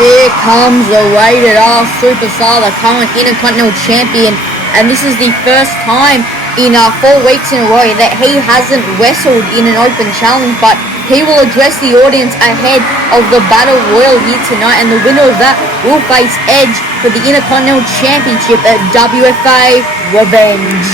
Here comes the rated R superstar, the current Intercontinental Champion, and this is the first time in 4 weeks in a row that he hasn't wrestled in an open challenge, but he will address the audience ahead of the Battle Royal here tonight, and the winner of that will face Edge for the Intercontinental Championship at WFA Revenge.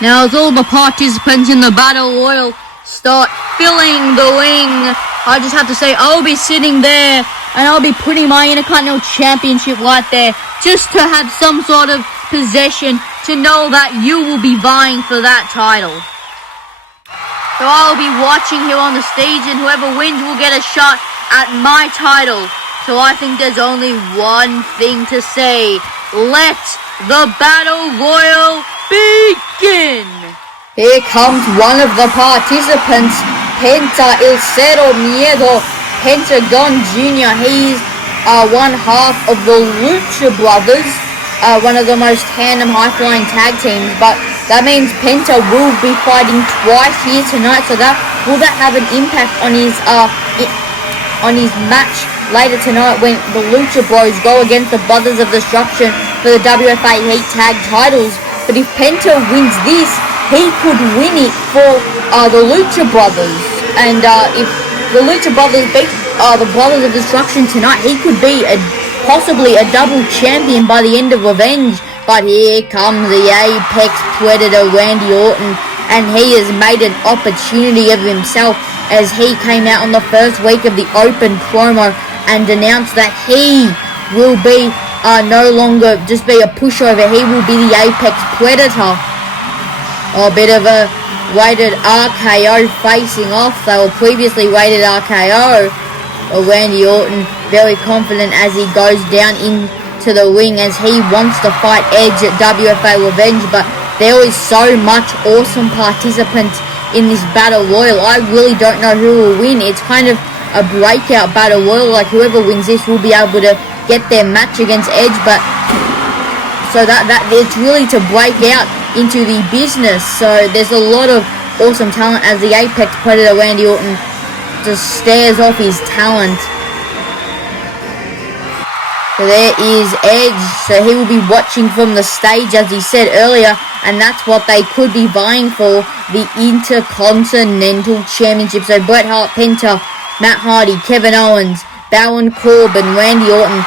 Now, as all the participants in the Battle Royal start filling the ring, I just have to say I'll be sitting there and I'll be putting my Intercontinental Championship right there just to have some sort of possession to know that you will be vying for that title. So I'll be watching here on the stage, and whoever wins will get a shot at my title. So I think there's only one thing to say. Let the Battle Royal begin! Here comes one of the participants, Miedo, Pentagon Jr. He's one half of the Lucha brothers, one of the most tandem high-flying tag teams, but that means Penta will be fighting twice here tonight, so will that have an impact on his match later tonight when the Lucha Bros go against the Brothers of Destruction for the WFA Heat Tag titles? But if Penta wins this, he could win it for the Lucha Brothers. And if the Lucha Brothers beat the Brothers of Destruction tonight, he could be possibly a double champion by the end of Revenge. But here comes the Apex Predator, Randy Orton, and he has made an opportunity of himself as he came out on the first week of the Open promo and announced that he will be no longer just be a pushover. He will be the Apex Predator. A bit of a rated RKO facing off. They were previously rated RKO. Randy Orton very confident as he goes down into the ring as he wants to fight Edge at WFA Revenge, but there is so much awesome participants in this Battle Royal. I really don't know who will win. It's kind of a breakout Battle Royal, like whoever wins this will be able to get their match against Edge, but so that it's really to break out into the business. So there's a lot of awesome talent as the Apex Predator Randy Orton just stares off his talent. So there is Edge, so he will be watching from the stage as he said earlier, and that's what they could be vying for, the Intercontinental Championship. So Bret Hart, Penta, Matt Hardy, Kevin Owens, Baron Corbin, Randy Orton.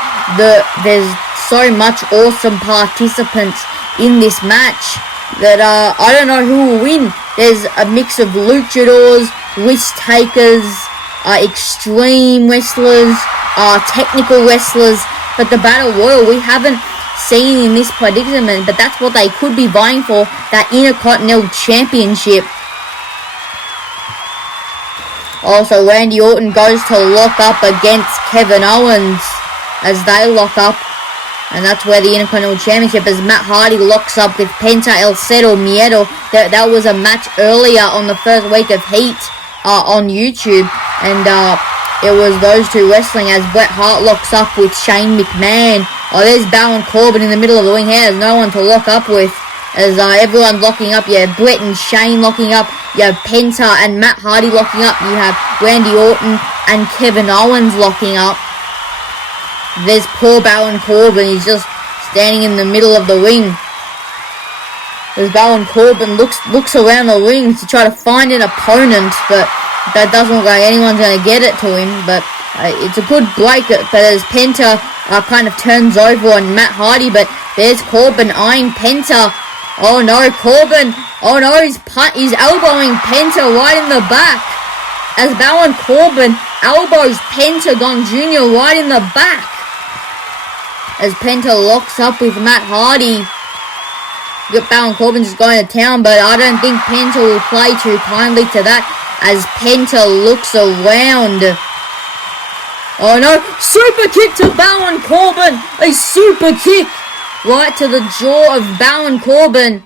There's so much awesome participants in this match that I don't know who will win. There's a mix of luchadors, risk takers, extreme wrestlers, technical wrestlers, but the Battle Royal we haven't seen in this predicament, but that's what they could be vying for, that Intercontinental Championship. Also, Randy Orton goes to lock up against Kevin Owens as they lock up. And that's where the Intercontinental Championship, as Matt Hardy locks up with Penta, Miedo. That was a match earlier on the first week of Heat on YouTube. And it was those two wrestling as Bret Hart locks up with Shane McMahon. Oh, there's Baron Corbin in the middle of the ring. He has no one to lock up with. As everyone's locking up. You have Bret and Shane locking up. You have Penta and Matt Hardy locking up. You have Randy Orton and Kevin Owens locking up. There's poor Baron Corbin. He's just standing in the middle of the ring. As Baron Corbin looks around the ring to try to find an opponent, but that doesn't look like anyone's going to get it to him. But it's a good break. But as Penta kind of turns over on Matt Hardy, but there's Corbin eyeing Penta. Oh no, Corbin. Oh no, he's elbowing Penta right in the back. As Baron Corbin elbows Pentagon Jr. right in the back. As Penta locks up with Matt Hardy. Baron Corbin just going to town, but I don't think Penta will play too kindly to that as Penta looks around. Oh no, super kick to Baron Corbin. A super kick right to the jaw of Baron Corbin.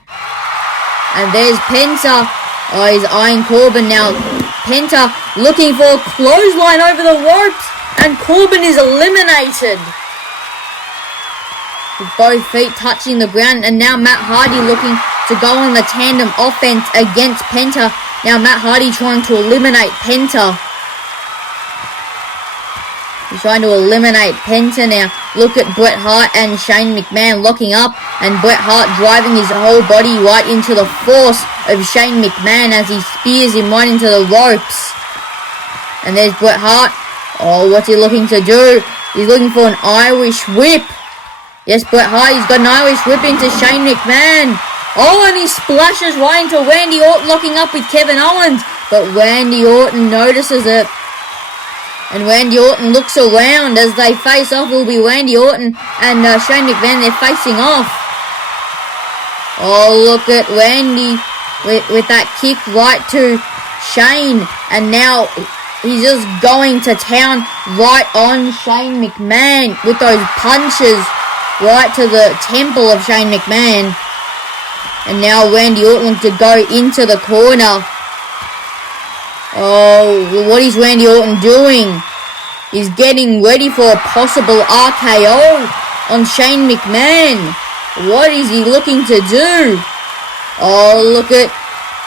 And there's Penta. Oh, he's eyeing Corbin now. Penta looking for a clothesline over the ropes. And Corbin is eliminated. With both feet touching the ground. And now Matt Hardy looking to go on the tandem offense against Penta. Now Matt Hardy trying to eliminate Penta. He's trying to eliminate Penta now. Look at Bret Hart and Shane McMahon locking up, and Bret Hart driving his whole body right into the force of Shane McMahon as he spears him right into the ropes. And there's Bret Hart. Oh, what's he looking to do? He's looking for an Irish whip. Yes, Bret Hart, he's got an Irish whip into Shane McMahon. Oh, and he splashes right into Randy Orton, locking up with Kevin Owens. But Randy Orton notices it. And Randy Orton looks around as they face off. It will be Randy Orton and Shane McMahon. They're facing off. Oh, look at Randy with that kick right to Shane. And now he's just going to town right on Shane McMahon with those punches right to the temple of Shane McMahon. And now Randy Orton to go into the corner. Oh, what is Randy Orton doing? He's getting ready for a possible RKO on Shane McMahon. What is he looking to do? Oh, look at...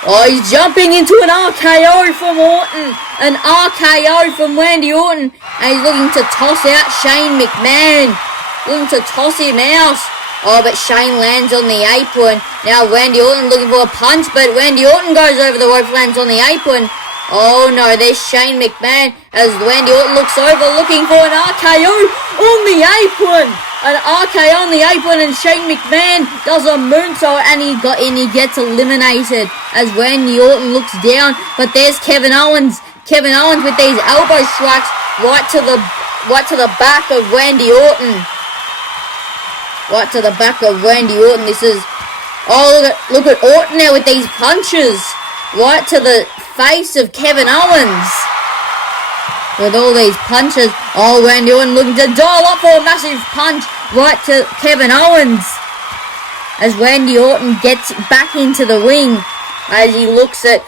Oh, he's jumping into an RKO from Orton. An RKO from Randy Orton. And he's looking to toss out Shane McMahon. Looking to toss him out. Oh, but Shane lands on the apron. Now Randy Orton looking for a punch, but Randy Orton goes over the rope, lands on the apron. Oh no, there's Shane McMahon as Randy Orton looks over looking for an RKO on the apron. An RKO on the apron, and Shane McMahon does a moonsault and he gets eliminated as Randy Orton looks down. But there's Kevin Owens. Kevin Owens with these elbow strikes right to the back of Randy Orton. Right to the back of Randy Orton. This is... Oh, look at Orton now with these punches. Right to the face of Kevin Owens. With all these punches. Oh, Randy Orton looking to dial up for a massive punch right to Kevin Owens. As Randy Orton gets back into the ring. As he looks at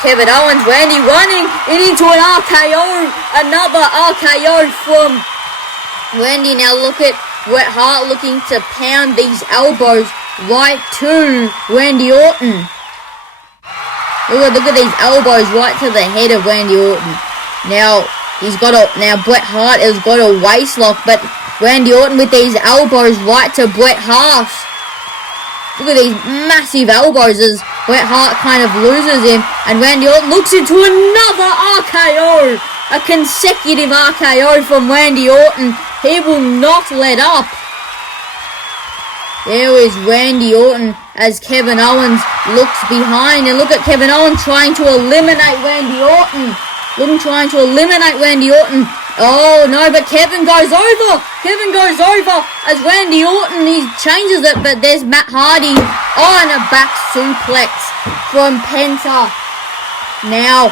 Kevin Owens. Randy running into an RKO. Another RKO from Randy. Now look at Bret Hart looking to pound these elbows right to Randy Orton. Look at these elbows right to the head of Randy Orton. Now Bret Hart has got a waist lock, but Randy Orton with these elbows right to Bret Hart. Look at these massive elbows as Bret Hart kind of loses him, and Randy Orton looks into another RKO. A consecutive RKO from Randy Orton. He will not let up. There is Randy Orton as Kevin Owens looks behind. And look at Kevin Owens trying to eliminate Randy Orton. Trying to eliminate Randy Orton. Oh no, but Kevin goes over. Kevin goes over as Randy Orton, he changes it. But there's Matt Hardy on a back suplex from Penta. Now,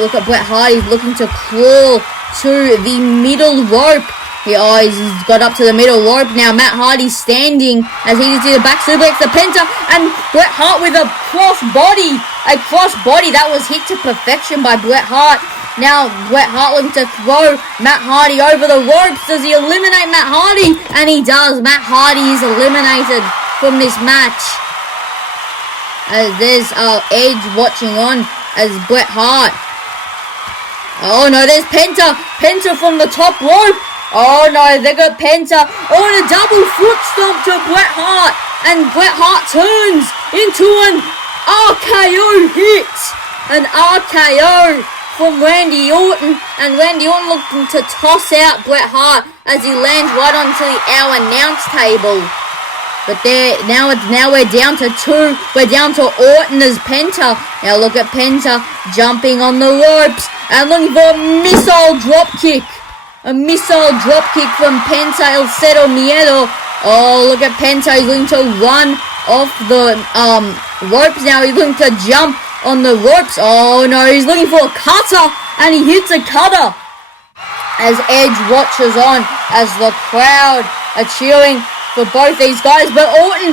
look at Bret Hardy looking to crawl to the middle rope. He's got up to the middle rope now. Matt Hardy standing as he just did a back suplex to Penta, and Bret Hart with a crossbody. A crossbody that was hit to perfection by Bret Hart. Now Bret Hart looking to throw Matt Hardy over the ropes. Does he eliminate Matt Hardy? And he does. Matt Hardy is eliminated from this match. As there's Edge watching on as Bret Hart. Oh no, there's Penta. Penta from the top rope. Oh no, they got Penta on a double foot stomp to Bret Hart. And Bret Hart turns into an RKO hit. An RKO from Randy Orton. And Randy Orton looking to toss out Bret Hart as he lands right onto our announce table. But now we're down to 2. We're down to Orton as Penta. Now look at Penta jumping on the ropes and looking for a missile drop kick. A missile drop kick from Penta El Cero Miedo. Oh, look at Penta. He's looking to run off the ropes now. He's looking to jump on the ropes. Oh no, he's looking for a cutter, and he hits a cutter. As Edge watches on, as the crowd are cheering for both these guys. But Orton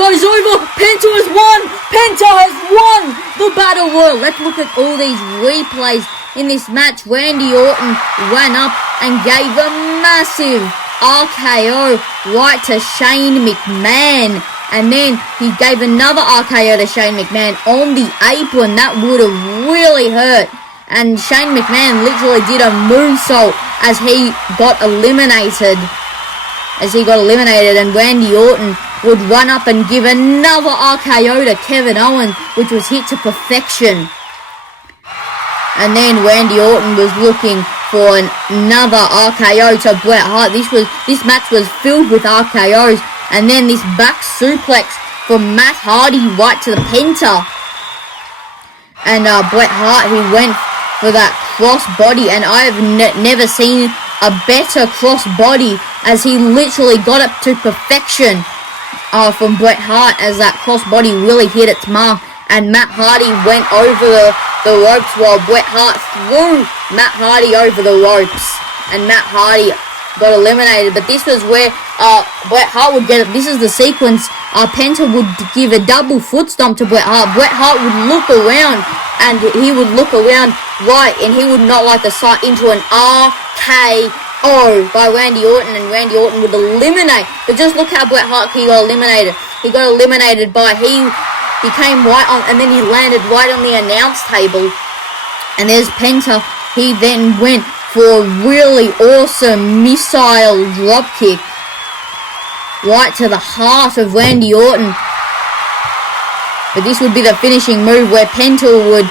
goes over. Penta has won. Penta has won the Battle Royal. Let's look at all these replays. In this match, Randy Orton ran up and gave a massive RKO right to Shane McMahon. And then he gave another RKO to Shane McMahon on the apron. That would have really hurt. and Shane McMahon literally did a moonsault as he got eliminated. And Randy Orton would run up and give another RKO to Kevin Owens, which was hit to perfection. And then Randy Orton was looking for another RKO to Bret Hart. This match was filled with RKOs. And then this back suplex from Matt Hardy right to the penta. And Bret Hart, he went for that cross body. And I have never seen a better cross body, as he literally got up to perfection from Bret Hart, as that cross body really hit its mark. And Matt Hardy went over the ropes while Bret Hart threw Matt Hardy over the ropes. And Matt Hardy got eliminated. But this was where Bret Hart would get it. This is the sequence. Penta would give a double foot stomp to Bret Hart. Bret Hart would look around, and he would look around right, and he would not like the sight into an RKO by Randy Orton, and Randy Orton would eliminate. But just look how Bret Hart, he got eliminated. He got eliminated by, he came right on, and then he landed right on the announce table. And there's Penta. He then went for a really awesome missile dropkick right to the heart of Randy Orton. But this would be the finishing move, where Penta would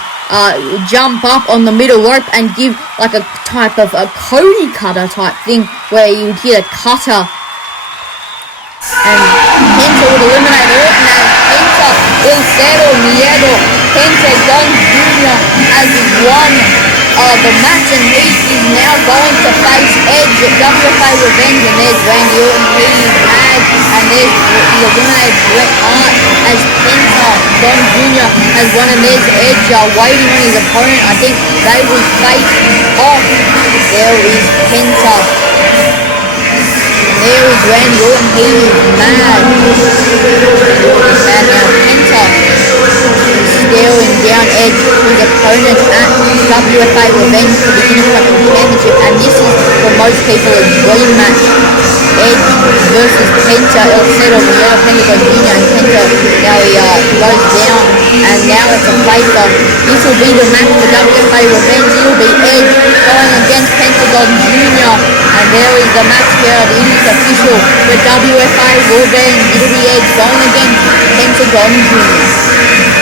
jump up on the middle rope and give like a type of a Cody cutter type thing, where you would hit a cutter. And Penta would eliminate Orton, and Penta will settle Miedo. Penta Don Jr. has won the match, and he is now going to face Edge at WFA Revenge. And there's Randy Orton, he is mad, and there's the eliminated Bret Hart, as Penta Don Jr. has won, and there's Edge waiting on his opponent. I think they will face off. There is Penta. There is Randy Orton, he is mad. And now Penta staring down Edge, his opponent at WFA Revenge for the Intercontinental Championship. And this is, for most people, a dream match. Edge versus Penta, El Cero, Miedo, Penta Jr. and Penta. Now he goes down, and now it's a face-off. This will be the match for WFA Revenge. It will be Edge going against Pentagon Jr. And there is the match here. It is official for WFA Revenge. It will be Edge going against Pentagon Jr.